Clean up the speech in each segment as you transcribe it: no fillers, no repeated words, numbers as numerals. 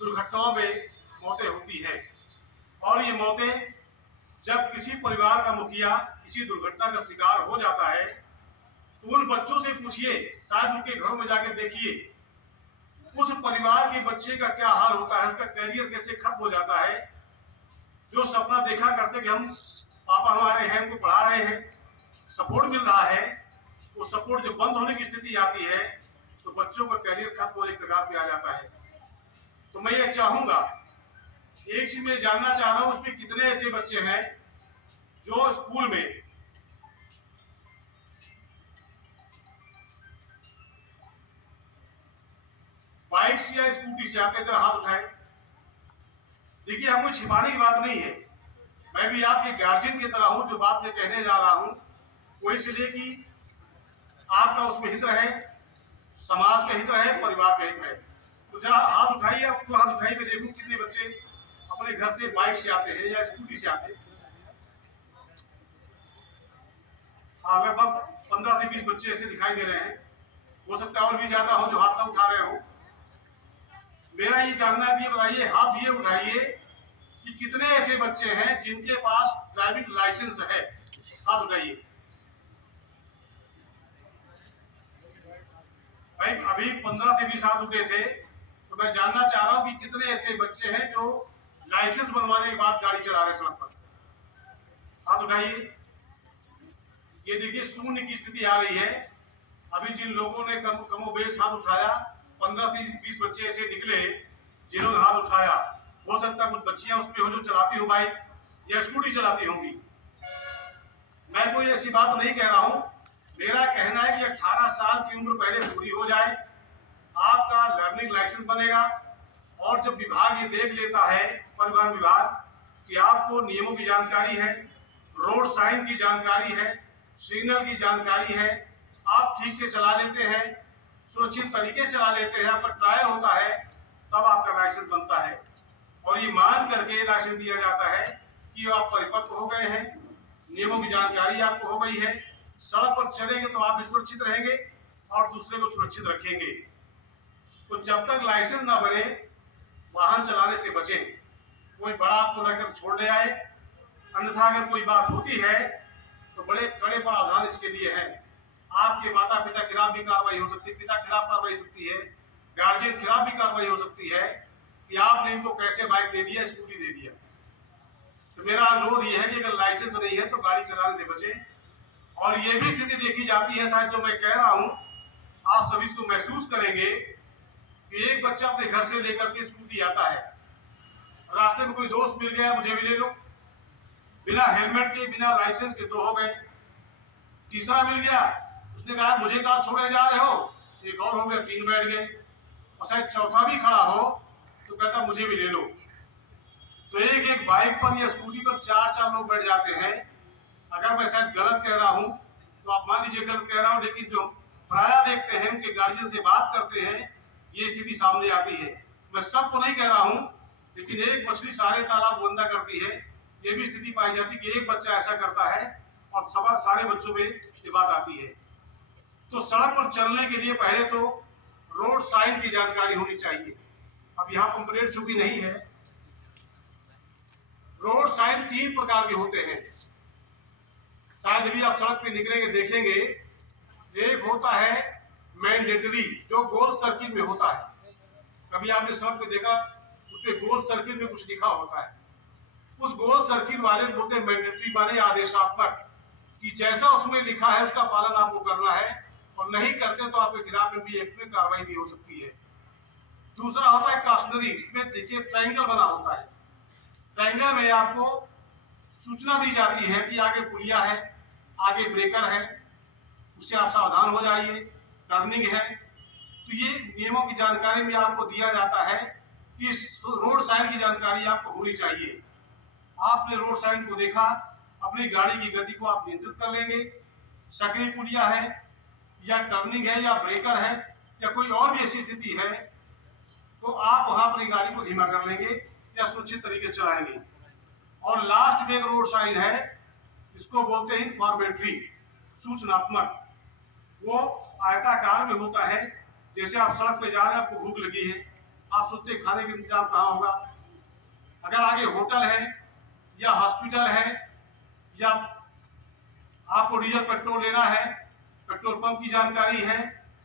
दुर्घटनाओं में मौतें होती है। और ये मौतें जब किसी परिवार का मुखिया किसी दुर्घटना का शिकार हो जाता है तो उन बच्चों से पूछिए, शायद उनके घरों में जाके देखिए, उस परिवार के बच्चे का क्या हाल होता है, उसका करियर कैसे खत्म हो जाता है। जो सपना देखा करते कि हम पापा हमारे हैं, उनको पढ़ा रहे हैं, सपोर्ट मिल रहा है, वो सपोर्ट जब बंद होने की स्थिति आती है तो बच्चों का करियर खत्म होने के कगार पे आ जाता है। तो मैं ये चाहूंगा, एक चीज मैं जानना चाह रहा हूं, उसमें कितने ऐसे बच्चे हैं जो स्कूल में बाइक से या स्कूटी से आते, जरा हाथ उठाए। देखिए, हमको छिपाने की बात नहीं है, मैं भी आपके गार्जियन की तरह हूं। जो बात मैं कहने जा रहा हूं वो इसलिए कि आपका उसमें हित रहे, समाज का हित रहे, परिवार का हित रहे। तो जरा हाथ उठाइए, आपको हाथ उठाइए, मैं देखूं कितने बच्चे अपने घर से बाइक से आते हैं या स्कूटी से आते हैं। हाँ, लगभग 15 से 20 बच्चे ऐसे दिखाई दे रहे हैं। हो सकता है और भी ज्यादा हो जो हाथ ना उठा रहे हो। मेरा ये जानना है, ये बताइए, हाथ ये उठाइए कि कितने ऐसे बच्चे हैं जिनके पास ड्राइविंग लाइसेंस है। हाथ उठाइए भाई। अभी 15 से 20 हाथ उठे थे, तो मैं जानना चाह रहा हूं कि कितने ऐसे बच्चे हैं जो लाइसेंस बनवाने के बाद गाड़ी चला रहे सड़क पर। हाथ उठाइए। ये देखिए, शून्य की स्थिति आ रही है। अभी जिन लोगों ने कमोबेश हाथ उठाया, 15 से 20 बच्चे ऐसे निकले जिन्होंने हाथ उठाया। हो सकता है कुछ बच्चियां उसमें हो जो चलाती हो बाइक या स्कूटी चलाती होंगी। मैं कोई ऐसी बात नहीं कह रहा हूं। मेरा कहना है कि 18 साल की उम्र पहले पूरी हो जाए, आपका लर्निंग लाइसेंस बनेगा। और जब विभाग ये देख लेता है, परिवहन विभाग, कि आपको नियमों की जानकारी है, रोड साइन की जानकारी है, सिग्नल की जानकारी है, आप ठीक से चला लेते हैं, सुरक्षित तरीके चला लेते हैं, आपका ट्रायल होता है, तब आपका लाइसेंस बनता है। और ये मान करके लाइसेंस दिया जाता है कि आप परिपक्व हो गए हैं, नियमों की जानकारी आपको हो गई है, सड़क पर चलेंगे तो आप भी सुरक्षित रहेंगे और दूसरे को सुरक्षित रखेंगे। तो जब तक लाइसेंस ना बने, वाहन चलाने से बचें। कोई बड़ा आपको लेकर छोड़ने आए, अन्यथा अगर कोई बात होती है तो बड़े कड़े प्रावधान इसके लिए हैं। आपके माता पिता खिलाफ भी कार्रवाई हो सकती है, पिता खिलाफ कार्रवाई हो सकती है, गार्जियन खिलाफ भी कार्रवाई हो सकती है कि आपने इनको कैसे बाइक दे दिया, स्कूटी दे दिया। तो मेरा अनुरोध यह है कि अगर लाइसेंस नहीं है तो गाड़ी चलाने से बचें। और ये भी स्थिति देखी जाती है, शायद जो मैं कह रहा हूं आप सभी इसको महसूस करेंगे, कि एक बच्चा अपने घर से लेकर के स्कूटी आता है, रास्ते में कोई दोस्त मिल गया, मुझे भी ले लो, बिना हेलमेट के, बिना लाइसेंस के 2 हो गए। तीसरा मिल गया, उसने कहा मुझे कहाँ छोड़े जा रहे हो, एक और हो गया, 3 बैठ गए। और शायद चौथा भी खड़ा हो तो कहता मुझे भी ले लो। तो एक एक बाइक पर या स्कूटी पर 4-4 लोग बैठ जाते हैं। अगर मैं शायद गलत कह रहा हूं तो आप मान लीजिए गलत कह रहा हूं, लेकिन जो प्रायः देखते हैं, उनके गार्जियन से बात करते हैं, ये स्थिति सामने आती है। मैं सबको नहीं कह रहा हूं, लेकिन एक मछली सारे तालाब गंदा करती है, ये भी स्थिति पाई जाती है कि एक बच्चा ऐसा करता है और सारे बच्चों में ये बात आती है। तो सड़क पर चलने के लिए पहले तो रोड साइन की जानकारी होनी चाहिए। अब यहाँ पंपलेट चूंकि नहीं है, रोड साइन 3 प्रकार के होते हैं, शायद भी आप सड़क पे निकलेंगे देखेंगे। एक होता है मैंडेटरी, जो गोल सर्किल में होता है। कभी आपने सड़क पे देखा, उसपे गोल सर्किल में कुछ लिखा होता है, उस गोल सर्किल वाले बोलते हैं मैंडेटरी, माने आदेशात्मक, कि जैसा उसमें लिखा है उसका पालन आपको करना है, और नहीं करते तो आपके खिलाफ में भी एक्ट में कार्रवाई भी हो सकती है। दूसरा होता है काशनरी, इसमें देखिए ट्रायंगल बना होता है। ट्रायंगल में आपको सूचना दी जाती है कि आगे पुलिया है, आगे ब्रेकर है, उससे आप सावधान हो जाइए, टर्निंग है। तो ये नियमों की जानकारी में आपको दिया जाता है कि इस रोड साइन की जानकारी आपको होनी चाहिए। आपने रोड साइन को देखा, अपनी गाड़ी की गति को आप नियंत्रित कर लेंगे। सकरी पुलिया है या टर्निंग है या ब्रेकर है या कोई और भी ऐसी स्थिति है, तो आप वहां अपनी गाड़ी को धीमा कर लेंगे या सुरक्षित तरीके चलाएंगे। और लास्ट में एक रोड साइन है, इसको बोलते हैं इंफॉर्मेटरी, सूचनात्मक। वो आयताकार में होता है, जैसे आप सड़क पे जा रहे हैं, आपको भूख लगी है, आप सोचते खाने का इंतजाम कहाँ होगा। अगर आगे होटल है या हॉस्पिटल है या आपको डीजल पेट्रोल लेना है, पेट्रोल पंप की जानकारी है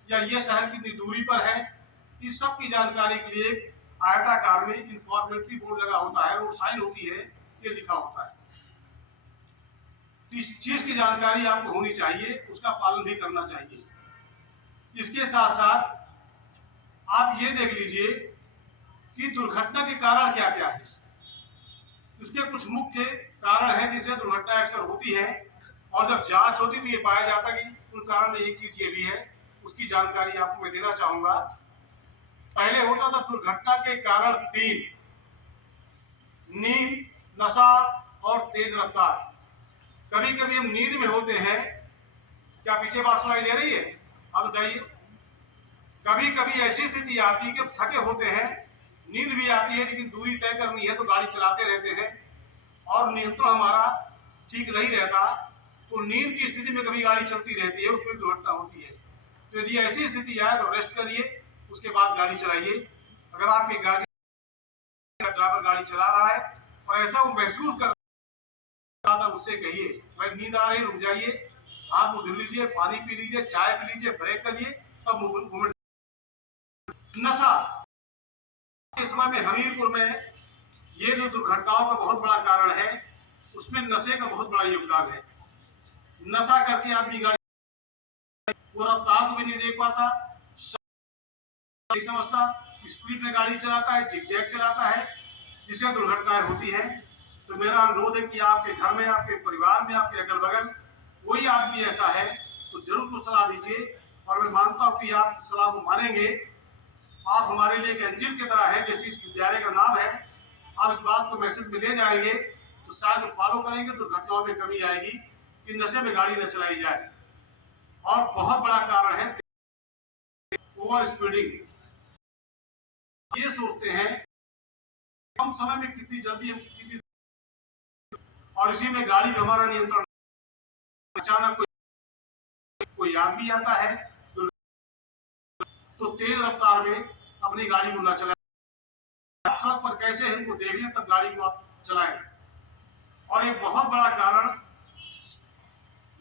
या ये शहर कितनी दूरी पर है, इस सब की जानकारी के लिए आयताकार में इंफॉर्मेटरी बोर्ड लगा होता है और साइन होती है, ये लिखा होता है। तो इस चीज की जानकारी आपको होनी चाहिए, उसका पालन भी करना चाहिए। इसके साथ साथ आप ये देख लीजिए कि दुर्घटना के कारण क्या क्या है। उसके कुछ मुख्य कारण हैं जिससे दुर्घटना अक्सर होती है, और जब जांच होती तो ये पाया जाता कि उन कारण में एक चीज ये भी है, उसकी जानकारी आपको मैं देना चाहूंगा। पहले होता था दुर्घटना के कारण 3: नींद, नशा और तेज रफ्तार। कभी कभी हम नींद में होते हैं, क्या पीछे बात सुनाई दे रही है? आप बताइए। कभी कभी ऐसी स्थिति आती है कि थके होते हैं, नींद भी आती है, लेकिन दूरी तय करनी है तो गाड़ी चलाते रहते हैं और नियंत्रण हमारा ठीक नहीं रहता, तो नींद की स्थिति में कभी गाड़ी चलती रहती है, उसमें दुर्घटना होती है। तो यदि ऐसी स्थिति आए तो रेस्ट करिए, उसके बाद गाड़ी चलाइए। अगर आपकी गाड़ी ड्राइवर गाड़ी चला रहा है और ऐसा वो महसूस कर रहा था, उससे कहिए भाई नींद आ रही, रुक जाइए, हाथ मुंह धो लीजिए, पानी पी लीजिए, चाय पी लीजिए, ब्रेक करिए, तब मूवमेंट। नशा, इस समय में हमीरपुर में ये जो दुर्घटनाओं का बहुत बड़ा कारण है, उसमें नशे का बहुत बड़ा योगदान है। नशा करके आदमी गाड़ी, वो रफ्तार को भी नहीं देख पाता, नहीं समझता, स्पीड में गाड़ी चलाता है, जिगजैग चलाता है, जिससे दुर्घटनाएं होती हैं। तो मेरा अनुरोध है कि आपके घर में, आपके परिवार में, आपके अगल बगल कोई आदमी ऐसा है तो जरूर कुछ सलाह दीजिए, और मैं मानता हूँ कि आप सलाह को मानेंगे। आप हमारे लिए एक एंजिन की तरह है, जैसे इस विद्यालय का नाम है। आप इस बात को मैसेज में ले जाएंगे तो शायद फॉलो करेंगे, दुर्घटनाओं में कमी आएगी कि नशे में गाड़ी न चलाई जाए। और बहुत बड़ा कारण है ओवर स्पीडिंग। ये सोचते हैं कम समय में कितनी जल्दी हम कितनी, और इसी में गाड़ी में हमारा नियंत्रण, अचानक कोई आदमी आता है तो तेज रफ्तार में अपनी गाड़ी को न चलाएं। सड़क पर कैसे है इनको देख लें, तब गाड़ी को आप चलाएं। और एक बहुत बड़ा कारण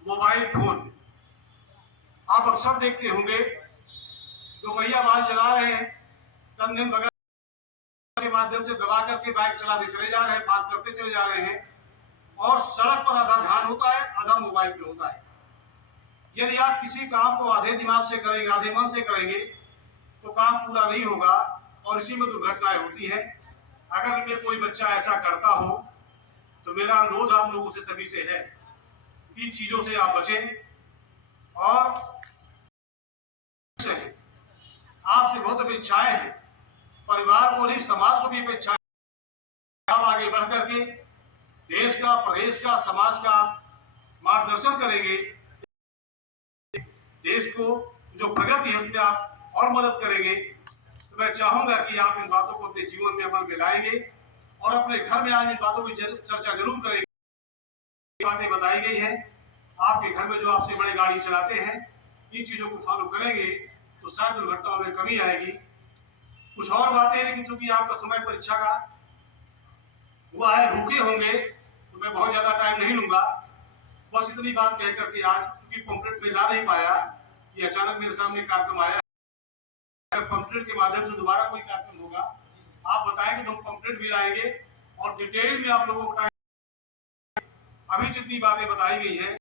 मोबाइल फोन। आप अक्सर देखते होंगे तो भैया बाइक चला रहे हैं, कंधे बगल के माध्यम से दबा करके बाइक चलाते चले जा रहे हैं, बात करते चले जा रहे हैं, और सड़क पर आधा ध्यान होता है, आधा मोबाइल पे होता है। यदि आप किसी काम को आधे दिमाग से करेंगे, आधे मन से करेंगे, तो काम पूरा नहीं होगा और इसी में दुर्घटनाएं होती है। अगर इनमें कोई बच्चा ऐसा करता हो तो मेरा अनुरोध आप लोगों से सभी से है कि चीजों से आप बचें, और आपसे बहुत अपेक्षाएं हैं, परिवार को नहीं समाज को भी अपेक्षाएं। आप आगे बढ़ करके देश का, प्रदेश का, समाज का मार्गदर्शन करेंगे, देश को जो प्रगति है उसमें आप और मदद करेंगे। तो मैं चाहूंगा कि आप इन बातों को अपने जीवन में अमल में लाएंगे और अपने घर में आज इन बातों की चर्चा जरूर करेंगे। बातें बताई गई हैं, आपके घर में जो आपसे बड़े गाड़ी चलाते हैं, इन चीजों को फॉलो करेंगे तो शायद दुर्घटनाओं में कमी आएगी। कुछ और बातें, लेकिन चूंकि आपका समय परीक्षा का हुआ है, भूखे होंगे, तो मैं बहुत ज्यादा टाइम नहीं लूंगा। बस इतनी बात कह करके आज चूंकि पंपलेट में ला नहीं पाया, ये अचानक मेरे सामने कार्यक्रम आया, पंपलेट के माध्यम से दोबारा कोई कार्यक्रम होगा आप बताएंगे तो हम पंपलेट भी लाएंगे और डिटेल में आप लोगों को अभी जितनी बातें बताई गई है